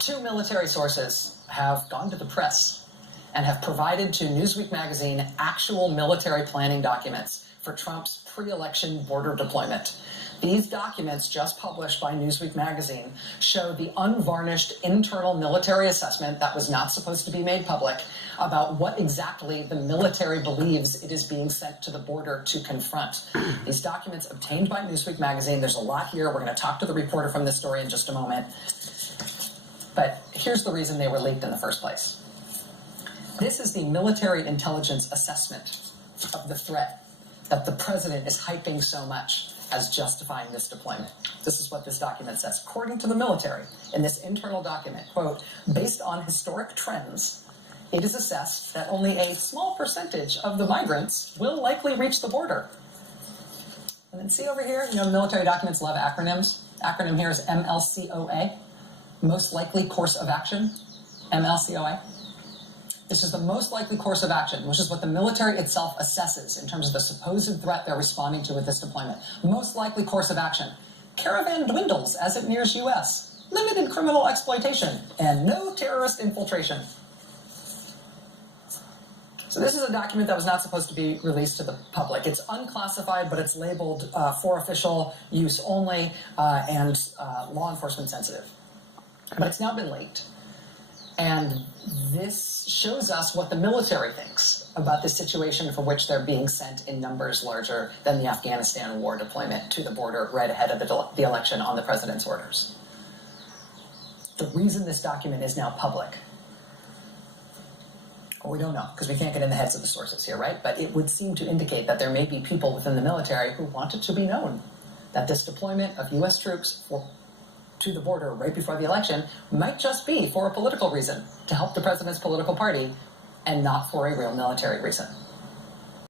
Two military sources have gone to the press and have provided to Newsweek magazine actual military planning documents for Trump's pre-election border deployment. These documents, just published by Newsweek magazine, show the unvarnished internal military assessment that was not supposed to be made public about what exactly the military believes it is being sent to the border to confront. These documents obtained by Newsweek magazine, there's a lot here. We're going to talk to the reporter from this story in just a moment. But here's the reason they were leaked in the first place. This is the military intelligence assessment of the threat that the president is hyping so much as justifying this deployment. This is what this document says. According to the military, in this internal document, quote, based on historic trends, it is assessed that only a small percentage of the migrants will likely reach the border. And then see over here, military documents love acronyms. Acronym here is MLCOA, most likely course of action, MLCOA. This is the most likely course of action, which is what the military itself assesses in terms of the supposed threat they're responding to with this deployment. Most likely course of action. Caravan dwindles as it nears U.S. Limited criminal exploitation and no terrorist infiltration. So this is a document that was not supposed to be released to the public. It's unclassified, but it's labeled for official use only and law enforcement sensitive. But it's now been leaked. And this shows us what the military thinks about this situation for which they're being sent in numbers larger than the Afghanistan war deployment to the border right ahead of the election on the president's orders. The reason this document is now public, well, we don't know, because we can't get in the heads of the sources here, right? But it would seem to indicate that there may be people within the military who want it to be known that this deployment of U.S. troops to the border right before the election might just be for a political reason, to help the president's political party, and not for a real military reason.